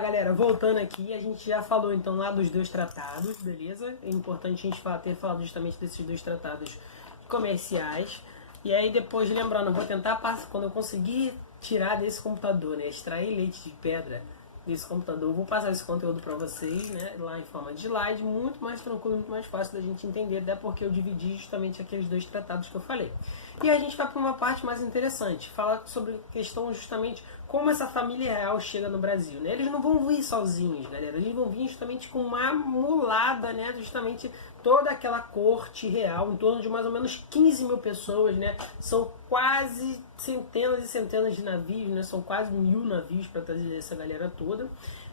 galera, voltando aqui, a gente já falou então lá dos dois tratados, beleza? É importante a gente ter falado justamente desses dois tratados comerciais. E aí depois, lembrando, eu vou tentar, quando eu conseguir tirar desse computador, né, extrair leite de pedra desse computador, eu vou passar esse conteúdo para vocês, né, lá em forma de slide, muito mais tranquilo, muito mais fácil da gente entender, até porque eu dividi justamente aqueles dois tratados que eu falei. E a gente vai para uma parte mais interessante, falar sobre a questão justamente como essa família real chega no Brasil, né? Eles não vão vir sozinhos, galera, eles vão vir justamente com uma mulada, né, justamente toda aquela corte real, em torno de mais ou menos 15 mil pessoas, né? São quase centenas e centenas de navios, né? São quase 1000 navios para trazer essa galera toda.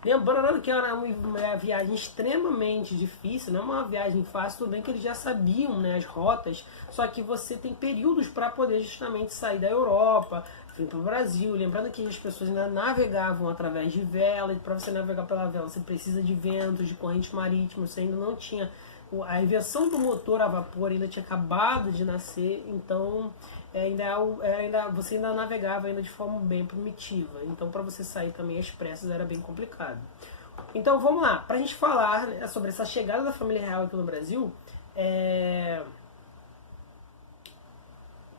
Lembrando que era uma viagem extremamente difícil, não é uma viagem fácil, tudo bem que eles já sabiam, né, as rotas, só que você tem períodos para poder justamente sair da Europa, vir para o Brasil. Lembrando que as pessoas ainda navegavam através de vela, e para você navegar pela vela você precisa de ventos, de corrente marítima, você ainda não tinha... A invenção do motor a vapor ainda tinha acabado de nascer, então você ainda navegava ainda de forma bem primitiva. Então para você sair também às pressas era bem complicado. Então vamos lá, para a gente falar, né, sobre essa chegada da família real aqui no Brasil,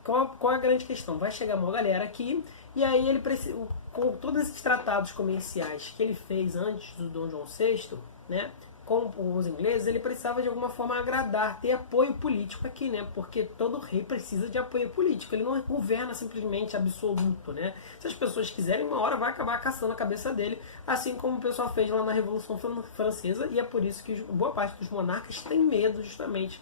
qual é a grande questão? Vai chegar uma galera aqui, e aí ele precisa, com todos esses tratados comerciais que ele fez antes do Dom João VI, né, com os ingleses, ele precisava de alguma forma agradar, ter apoio político aqui, né? Porque todo rei precisa de apoio político, ele não governa simplesmente absoluto, né? Se as pessoas quiserem, uma hora vai acabar caçando a cabeça dele, assim como o pessoal fez lá na Revolução Francesa, e é por isso que boa parte dos monarcas tem medo justamente,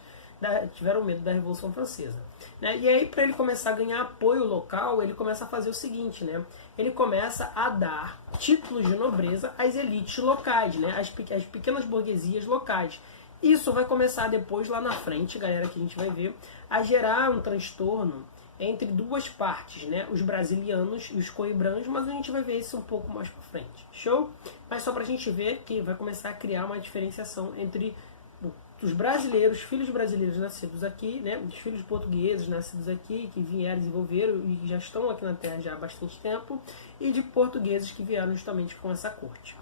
tiveram medo da Revolução Francesa, né? E aí, para ele começar a ganhar apoio local, ele começa a fazer o seguinte, né? Ele começa a dar títulos de nobreza às elites locais, né? Às pequenas burguesias locais. Isso vai começar depois, lá na frente, galera, que a gente vai ver, a gerar um transtorno entre duas partes, né? Os brasilianos e os coibrãs, mas a gente vai ver isso um pouco mais pra frente. Show? Mas só pra gente ver que vai começar a criar uma diferenciação entre os brasileiros, filhos brasileiros nascidos aqui, né, os filhos portugueses nascidos aqui, que vieram, desenvolveram e já estão aqui na Terra já há bastante tempo, e de portugueses que vieram justamente com essa corte.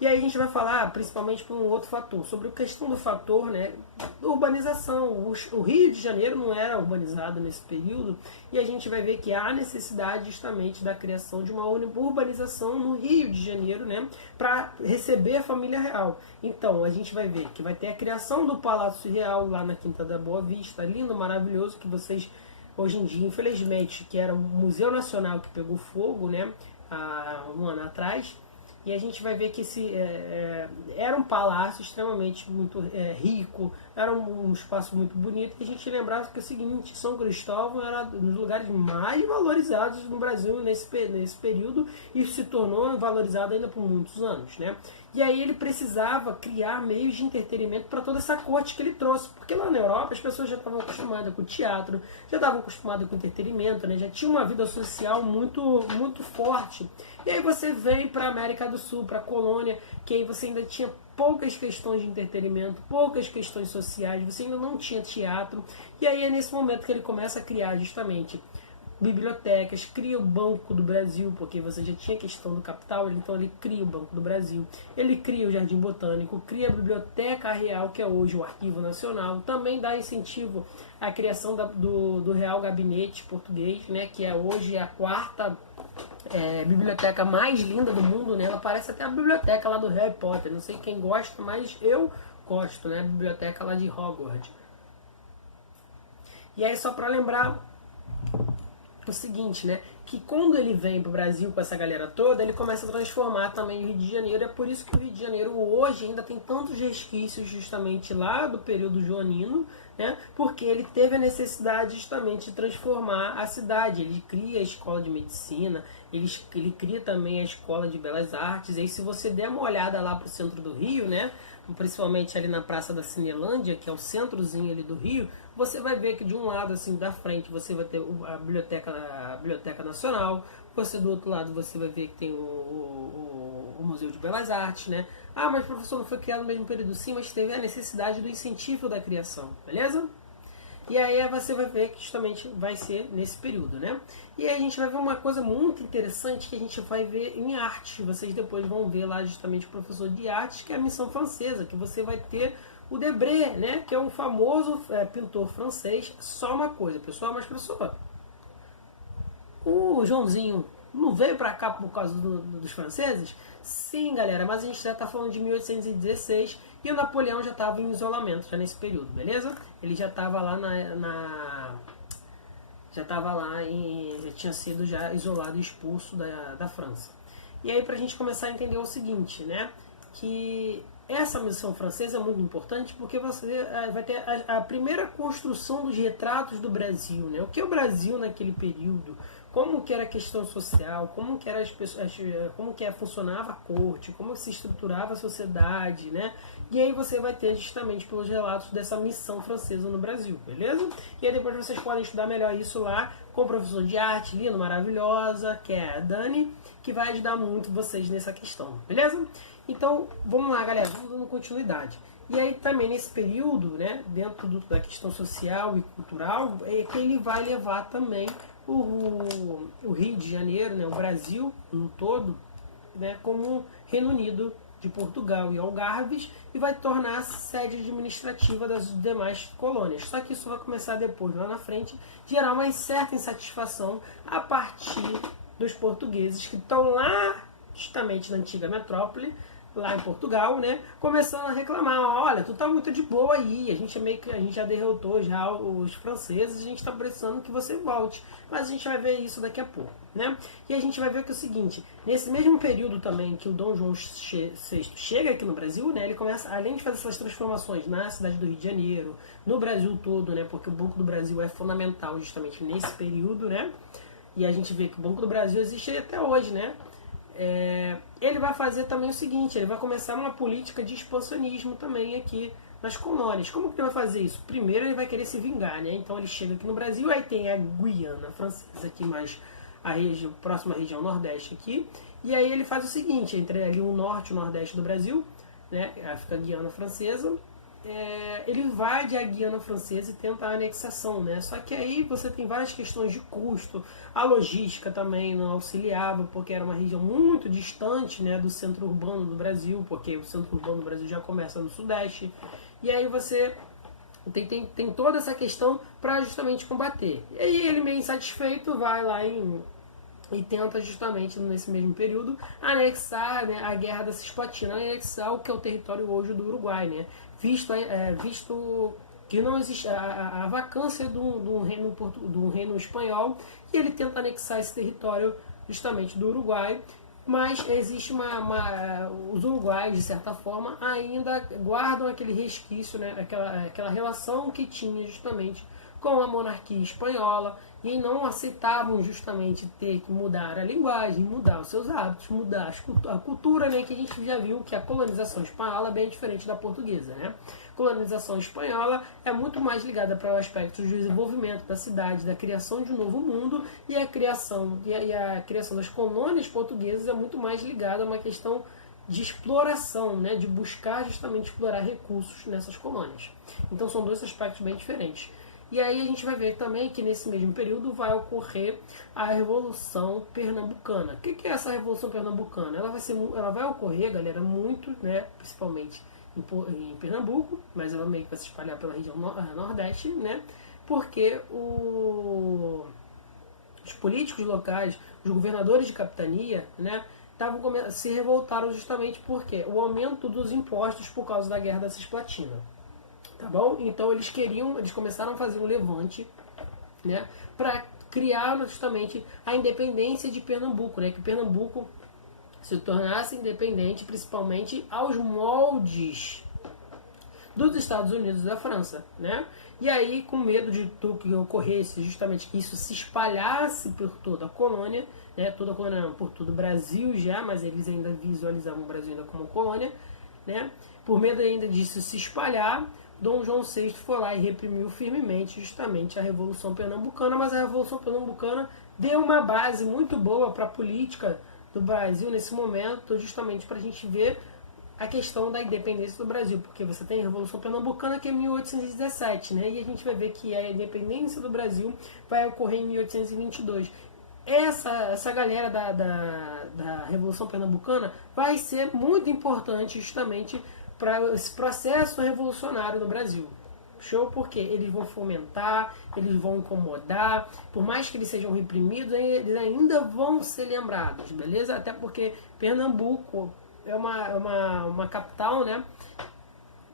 E aí a gente vai falar principalmente por um outro fator, sobre a questão do fator, né, da urbanização. O Rio de Janeiro não era urbanizado nesse período, e a gente vai ver que há necessidade justamente da criação de uma urbanização no Rio de Janeiro, né, para receber a família real. Então a gente vai ver que vai ter a criação do Palácio Real lá na Quinta da Boa Vista, lindo, maravilhoso, que vocês hoje em dia, infelizmente, que era o Museu Nacional que pegou fogo, né, há um ano atrás. E a gente vai ver que era um palácio extremamente muito rico, era um espaço muito bonito. E a gente lembrava que é o seguinte, São Cristóvão era um dos lugares mais valorizados no Brasil nesse período, e isso se tornou valorizado ainda por muitos anos, né? E aí ele precisava criar meios de entretenimento para toda essa corte que ele trouxe, porque lá na Europa as pessoas já estavam acostumadas com o teatro, já estavam acostumadas com o entretenimento, né? Já tinha uma vida social muito, muito forte. E aí você vem para a América do Sul, para a colônia, que aí você ainda tinha poucas questões de entretenimento, poucas questões sociais, você ainda não tinha teatro, e aí é nesse momento que ele começa a criar justamente bibliotecas, cria o Banco do Brasil, porque você já tinha questão do capital, então ele cria o Banco do Brasil, ele cria o Jardim Botânico, cria a Biblioteca Real, que é hoje o Arquivo Nacional, também dá incentivo à criação do Real Gabinete Português, né, que é hoje a quarta biblioteca mais linda do mundo, né? Ela parece até a biblioteca lá do Harry Potter, não sei quem gosta, mas eu gosto, né? A biblioteca lá de Hogwarts. E aí só para lembrar o seguinte, né, que quando ele vem para o Brasil com essa galera toda, ele começa a transformar também o Rio de Janeiro. É por isso que o Rio de Janeiro hoje ainda tem tantos resquícios justamente lá do período joanino, né, porque ele teve a necessidade justamente de transformar a cidade. Ele cria a escola de medicina, ele cria também a escola de belas artes. E aí, se você der uma olhada lá para o centro do Rio, né, principalmente ali na Praça da Cinelândia, que é o centrozinho ali do Rio, você vai ver que de um lado, assim, da frente, você vai ter a Biblioteca Nacional, você do outro lado você vai ver que tem o Museu de Belas Artes, né? Ah, mas professor, não foi criado no mesmo período? Sim, mas teve a necessidade do incentivo da criação, beleza? E aí você vai ver que justamente vai ser nesse período, né? E aí a gente vai ver uma coisa muito interessante que a gente vai ver em arte. Vocês depois vão ver lá justamente o professor de artes, que é a Missão Francesa, que você vai ter o Debré, né? Que é um famoso pintor francês. Só uma coisa, pessoal, mas professor, o Joãozinho não veio para cá por causa dos franceses? Sim, galera, mas a gente já está falando de 1816 e o Napoleão já estava em isolamento já nesse período, beleza? Ele já estava lá já tinha sido já isolado e expulso da França. E aí, para a gente começar a entender o seguinte, né? Que essa missão francesa é muito importante porque você vai ter a primeira construção dos retratos do Brasil, né? O que é o Brasil naquele período? Como que era a questão social, como que era as pessoas, como que funcionava a corte, como se estruturava a sociedade, né? E aí você vai ter justamente pelos relatos dessa missão francesa no Brasil, beleza? E aí depois vocês podem estudar melhor isso lá com o professor de arte, lindo, maravilhosa, que é a Dani, que vai ajudar muito vocês nessa questão, beleza? Então, vamos lá, galera, vamos dando continuidade. E aí também nesse período, né, dentro da questão social e cultural, é que ele vai levar também o Rio de Janeiro, né, o Brasil no todo, né, como Reino Unido de Portugal e Algarves, e vai tornar sede administrativa das demais colônias. Só que isso vai começar depois, lá na frente, gerar uma certa insatisfação a partir dos portugueses que estão lá justamente na antiga metrópole, lá em Portugal, né, começando a reclamar, olha, tu tá muito de boa aí, a gente já derrotou já os franceses, a gente tá precisando que você volte, mas a gente vai ver isso daqui a pouco, né, e a gente vai ver que é o seguinte, nesse mesmo período também que o Dom João VI chega aqui no Brasil, né, ele começa, além de fazer essas transformações na cidade do Rio de Janeiro, no Brasil todo, né, porque o Banco do Brasil é fundamental justamente nesse período, né, e a gente vê que o Banco do Brasil existe até hoje, né, ele vai fazer também o seguinte, ele vai começar uma política de expansionismo também aqui nas colônias. Como que ele vai fazer isso? Primeiro ele vai querer se vingar, né? Então ele chega aqui no Brasil, aí tem a Guiana Francesa aqui, mais a próxima região nordeste aqui, e aí ele faz o seguinte, entre ali o norte e o nordeste do Brasil, né? Fica a Guiana Francesa, ele invade a Guiana Francesa e tenta a anexação, né? Só que aí você tem várias questões de custo, a logística também não auxiliava, porque era uma região muito distante, né, do centro urbano do Brasil, porque o centro urbano do Brasil já começa no sudeste, e aí você tem toda essa questão para justamente combater. E aí ele meio insatisfeito vai lá e tenta justamente nesse mesmo período anexar, né, a Guerra da Cisplatina, anexar o que é o território hoje do Uruguai, né? Visto que não existe a vacância do reino espanhol, e ele tenta anexar esse território justamente do Uruguai, mas existe os uruguaios, de certa forma, ainda guardam aquele resquício, né, aquela relação que tinha justamente com a monarquia espanhola, e não aceitavam justamente ter que mudar a linguagem, mudar os seus hábitos, mudar a cultura, né, que a gente já viu que a colonização espanhola é bem diferente da portuguesa, né? A colonização espanhola é muito mais ligada para o aspecto do desenvolvimento da cidade, da criação de um novo mundo, e a criação das colônias portuguesas é muito mais ligada a uma questão de exploração, né, de buscar justamente explorar recursos nessas colônias. Então são dois aspectos bem diferentes. E aí a gente vai ver também que nesse mesmo período vai ocorrer a Revolução Pernambucana. O que é essa Revolução Pernambucana? Ela vai ocorrer, galera, muito, né, principalmente em Pernambuco, mas ela meio que vai se espalhar pela região nordeste, né, porque os políticos locais, os governadores de capitania, né, se revoltaram justamente porque o aumento dos impostos por causa da Guerra da Cisplatina. Tá bom? Então eles começaram a fazer um levante, né, para criar justamente a independência de Pernambuco, né, que Pernambuco se tornasse independente principalmente aos moldes dos Estados Unidos e da França, né? E aí, com medo de tudo que ocorresse, justamente que isso se espalhasse por toda a colônia, né, toda a colônia não, por todo o Brasil já, mas eles ainda visualizavam o Brasil ainda como colônia, né? Por medo ainda disso se espalhar, Dom João VI foi lá e reprimiu firmemente justamente a Revolução Pernambucana, mas a Revolução Pernambucana deu uma base muito boa para a política do Brasil nesse momento, justamente para a gente ver a questão da independência do Brasil, porque você tem a Revolução Pernambucana, que é 1817, né? E a gente vai ver que a independência do Brasil vai ocorrer em 1822. Essa galera da Revolução Pernambucana vai ser muito importante justamente para esse processo revolucionário no Brasil. Show? Porque eles vão fomentar, eles vão incomodar, por mais que eles sejam reprimidos, eles ainda vão ser lembrados, beleza? Até porque Pernambuco é uma capital, né,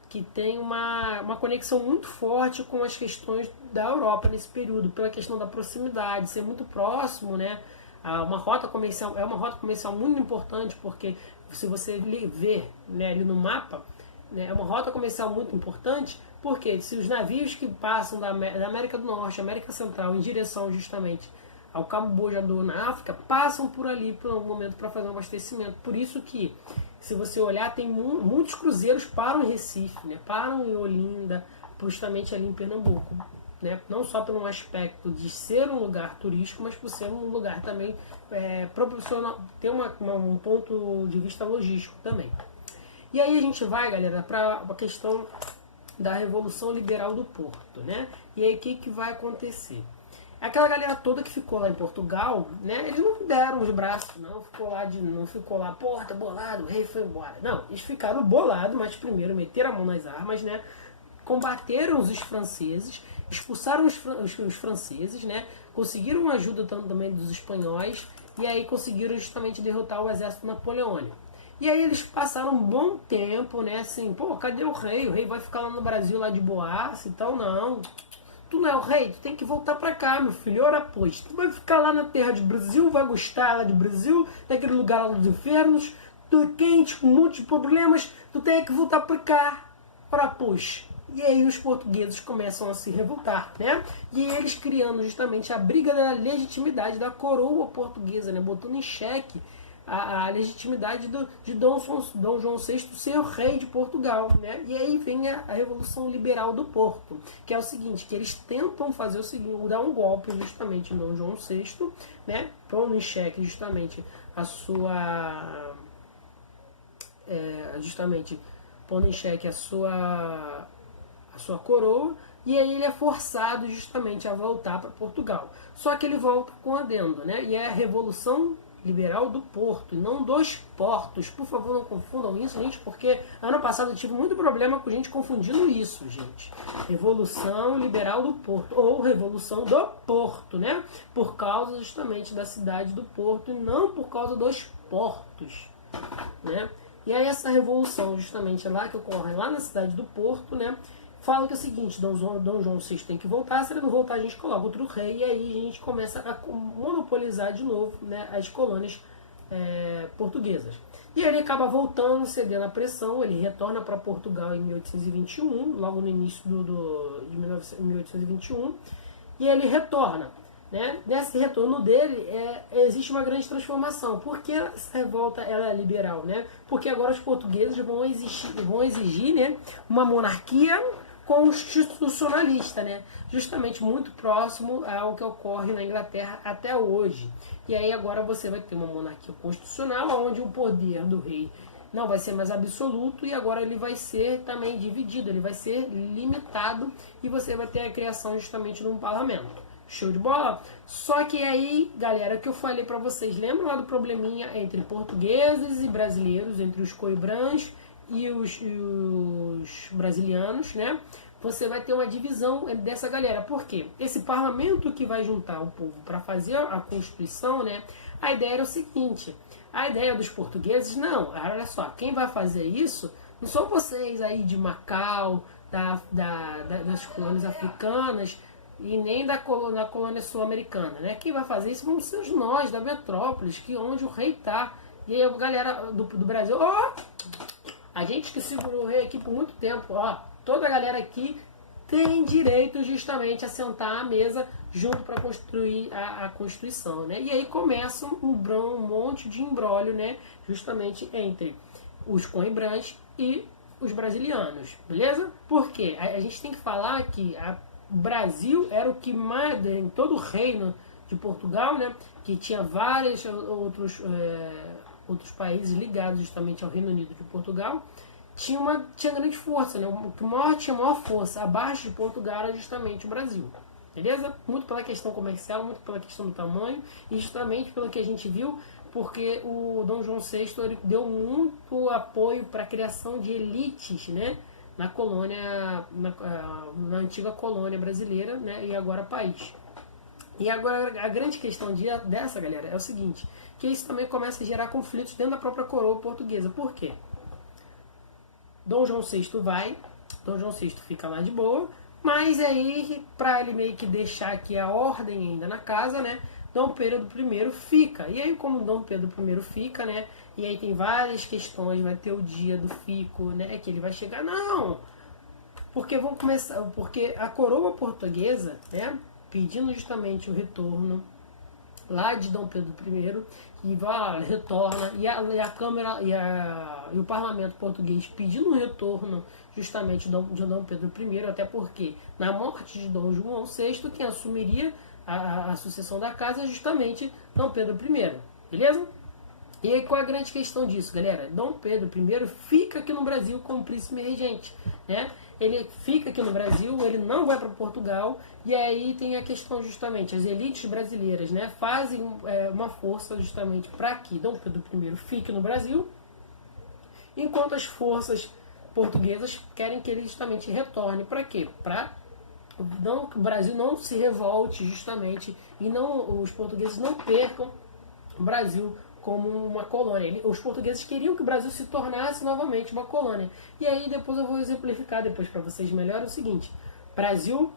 que tem uma conexão muito forte com as questões da Europa nesse período, pela questão da proximidade, ser muito próximo, né? Uma rota comercial, é uma rota comercial muito importante, porque se você ver, né, ali no mapa, né, é uma rota comercial muito importante, porque se os navios que passam da América do Norte, América Central, em direção justamente ao Cabo Bojador na África, passam por ali por algum momento para fazer um abastecimento. Por isso que, se você olhar, tem muitos cruzeiros param em Recife, né, param em Olinda, justamente ali em Pernambuco. Né, não só pelo aspecto de ser um lugar turístico, mas por ser um lugar também proporcional, ter um ponto de vista logístico também. E aí a gente vai, galera, para a questão da Revolução Liberal do Porto, né? E aí o que vai acontecer? Aquela galera toda que ficou lá em Portugal, né? Eles não deram os braços, não ficou lá, porta, bolado, o rei foi embora. Não, eles ficaram bolados, mas primeiro meteram a mão nas armas, né? Combateram os franceses, expulsaram os franceses, né? Conseguiram ajuda também dos espanhóis e aí conseguiram justamente derrotar o exército napoleônico. E aí eles passaram um bom tempo, né, assim, pô, cadê o rei? O rei vai ficar lá no Brasil, lá de boaça e tal? Não, tu não é o rei, tu tem que voltar pra cá, meu filho, ora pois. Tu vai ficar lá na terra de Brasil, vai gostar lá de Brasil, naquele lugar lá dos infernos, tu é quente, com um monte de problemas, tu tem que voltar pra cá, ora pois. E aí os portugueses começam a se revoltar, né? E eles criando justamente a briga da legitimidade da coroa portuguesa, né? Botando em xeque a legitimidade de Dom João VI ser o rei de Portugal, né? E aí vem a Revolução Liberal do Porto, que é o seguinte, que eles tentam fazer o seguinte, dar um golpe justamente em Dom João VI, né? Pondo em xeque justamente a sua pondo em xeque a sua coroa, e aí ele é forçado justamente a voltar para Portugal. Só que ele volta com adendo, né? E é a Revolução Liberal do Porto, e não dos portos. Por favor, não confundam isso, gente, porque ano passado eu tive muito problema com gente confundindo isso, gente. Revolução Liberal do Porto, ou Revolução do Porto, né? Por causa justamente da cidade do Porto, e não por causa dos portos, né? E aí essa revolução justamente lá que ocorre lá na cidade do Porto, né? Fala que é o seguinte, Dom João VI tem que voltar, se ele não voltar a gente coloca outro rei, e aí a gente começa a monopolizar de novo, né, as colônias portuguesas. E aí ele acaba voltando, cedendo à pressão, ele retorna para Portugal em 1821, logo no início de 1821, e ele retorna. Né? Nesse retorno dele existe uma grande transformação. Por que essa revolta ela é liberal? Né? Porque agora os portugueses vão exigir, né, uma monarquia constitucionalista, né? Justamente muito próximo ao que ocorre na Inglaterra até hoje. E aí agora você vai ter uma monarquia constitucional, onde o poder do rei não vai ser mais absoluto, e agora ele vai ser também dividido, ele vai ser limitado, e você vai ter a criação justamente de um parlamento. Show de bola? Só que aí, galera, que eu falei pra vocês, lembra lá do probleminha entre portugueses e brasileiros, entre os coibrãs e os brasilianos, né? Você vai ter uma divisão dessa galera. Por quê? Esse parlamento que vai juntar o povo para fazer a Constituição, né? A ideia era o seguinte, a ideia dos portugueses, não, olha só, quem vai fazer isso não são vocês aí de Macau, das colônias africanas, e nem da colônia sul-americana, né? Quem vai fazer isso vamos ser nós, da metrópolis, que onde o rei está. E aí a galera do Brasil, a gente que segurou o rei aqui por muito tempo, toda a galera aqui tem direito justamente a sentar à mesa junto para construir a Constituição, né? E aí começa um monte de imbróglio, né? Justamente entre os coimbras e os brasilianos, beleza? Por quê? A gente tem que falar que o Brasil era o que mais, em todo o reino de Portugal, né, que tinha vários outros outros países ligados justamente ao Reino Unido de Portugal, tinha grande força, né? O que tinha maior força abaixo de Portugal era justamente o Brasil. Beleza? Muito pela questão comercial, muito pela questão do tamanho e justamente pelo que a gente viu, porque o Dom João VI ele deu muito apoio para a criação de elites, né? Na colônia, na antiga colônia brasileira, né? E agora país. E agora a grande questão dessa, galera, é o seguinte, que isso também começa a gerar conflitos dentro da própria coroa portuguesa. Por quê? Dom João VI Dom João VI fica lá de boa, mas aí, para ele meio que deixar aqui a ordem ainda na casa, né, Dom Pedro I fica. E aí, como Dom Pedro I fica, né, e aí tem várias questões, vai ter o dia do fico, né, que ele vai chegar, não, porque porque a coroa portuguesa, né, pedindo justamente o retorno lá de Dom Pedro I, e retorna, e a Câmara e o Parlamento português pedindo um retorno justamente de Dom Pedro I, até porque na morte de Dom João VI, quem assumiria a sucessão da casa é justamente Dom Pedro I, beleza? E aí qual é a grande questão disso, galera? Dom Pedro I fica aqui no Brasil como príncipe regente, né? Ele fica aqui no Brasil, ele não vai para Portugal, e aí tem a questão justamente, as elites brasileiras, né, fazem uma força justamente para que Dom Pedro I fique no Brasil, enquanto as forças portuguesas querem que ele justamente retorne. Para quê? Para que o Brasil não se revolte justamente, e os portugueses não percam o Brasil como uma colônia. Os portugueses queriam que o Brasil se tornasse novamente uma colônia. E aí depois eu vou exemplificar depois para vocês melhor o seguinte. Brasil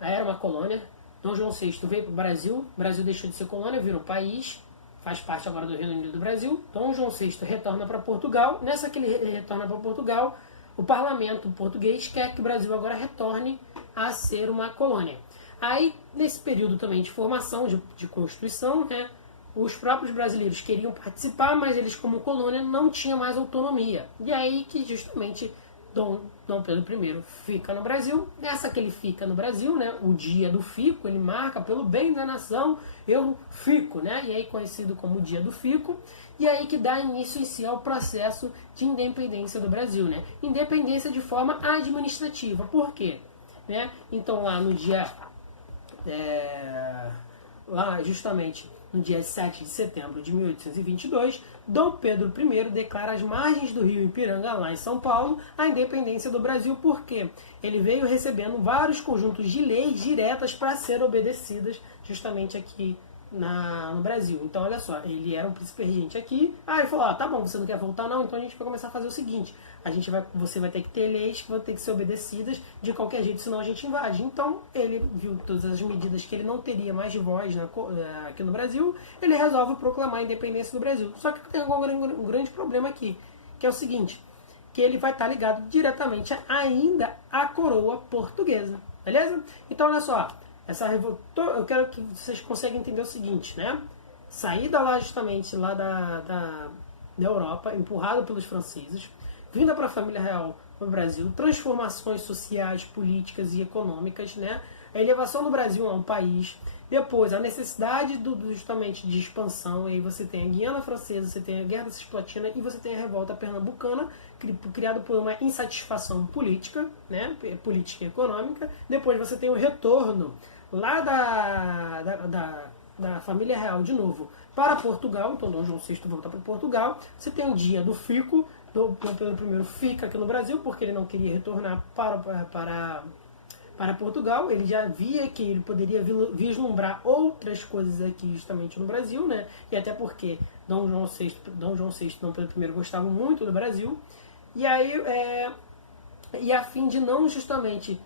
era uma colônia, Dom João VI veio para o Brasil deixou de ser colônia, virou país, faz parte agora do Reino Unido do Brasil. Dom João VI retorna para Portugal. Nessa que ele retorna para Portugal, o parlamento português quer que o Brasil agora retorne a ser uma colônia. Aí, nesse período também de formação, de Constituição, né, os próprios brasileiros queriam participar, mas eles, como colônia, não tinham mais autonomia. E aí que justamente Dom Pedro I fica no Brasil. Nessa que ele fica no Brasil, né, o dia do fico, ele marca pelo bem da nação, eu fico, né, e aí conhecido como o dia do fico. E aí que dá início em si ao processo de independência do Brasil, né? Independência de forma administrativa. Por quê? Né? Então lá no dia... lá justamente no dia 7 de setembro de 1822, Dom Pedro I declara às margens do rio Ipiranga, lá em São Paulo, a independência do Brasil, porque ele veio recebendo vários conjuntos de leis diretas para serem obedecidas justamente aqui no Brasil. Então, olha só, ele era um príncipe regente aqui. Ele falou, tá bom, você não quer voltar não? Então a gente vai começar a fazer o seguinte, você vai ter que ter leis que vão ter que ser obedecidas de qualquer jeito, senão a gente invade. Então, ele viu todas as medidas que ele não teria mais voz aqui no Brasil, ele resolve proclamar a independência do Brasil. Só que tem um grande problema aqui, que é o seguinte, que ele vai estar ligado diretamente ainda à coroa portuguesa, beleza? Então, olha só, eu quero que vocês consigam entender o seguinte, né? Saída lá justamente da Europa, empurrado pelos franceses, vinda para a família real no Brasil, transformações sociais, políticas e econômicas, né? A elevação do Brasil a um país, depois a necessidade justamente de expansão, e aí você tem a Guiana Francesa, você tem a Guerra da Cisplatina e você tem a Revolta Pernambucana, criado por uma insatisfação política, né? Política e econômica. Depois você tem o retorno lá da família real de novo para Portugal, então Dom João VI volta para Portugal. Você tem o dia do fico, Dom Pedro I fica aqui no Brasil porque ele não queria retornar para Portugal. Ele já via que ele poderia vislumbrar outras coisas aqui justamente no Brasil, né? E até porque Dom João VI e Dom Pedro I gostavam muito do Brasil. E aí, e a fim de não justamente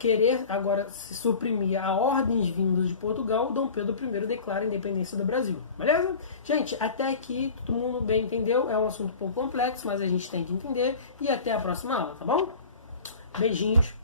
querer agora se suprimir a ordens vindas de Portugal, Dom Pedro I declara a independência do Brasil. Beleza? Gente, até aqui todo mundo bem entendeu. É um assunto um pouco complexo, mas a gente tem que entender. E até a próxima aula, tá bom? Beijinhos.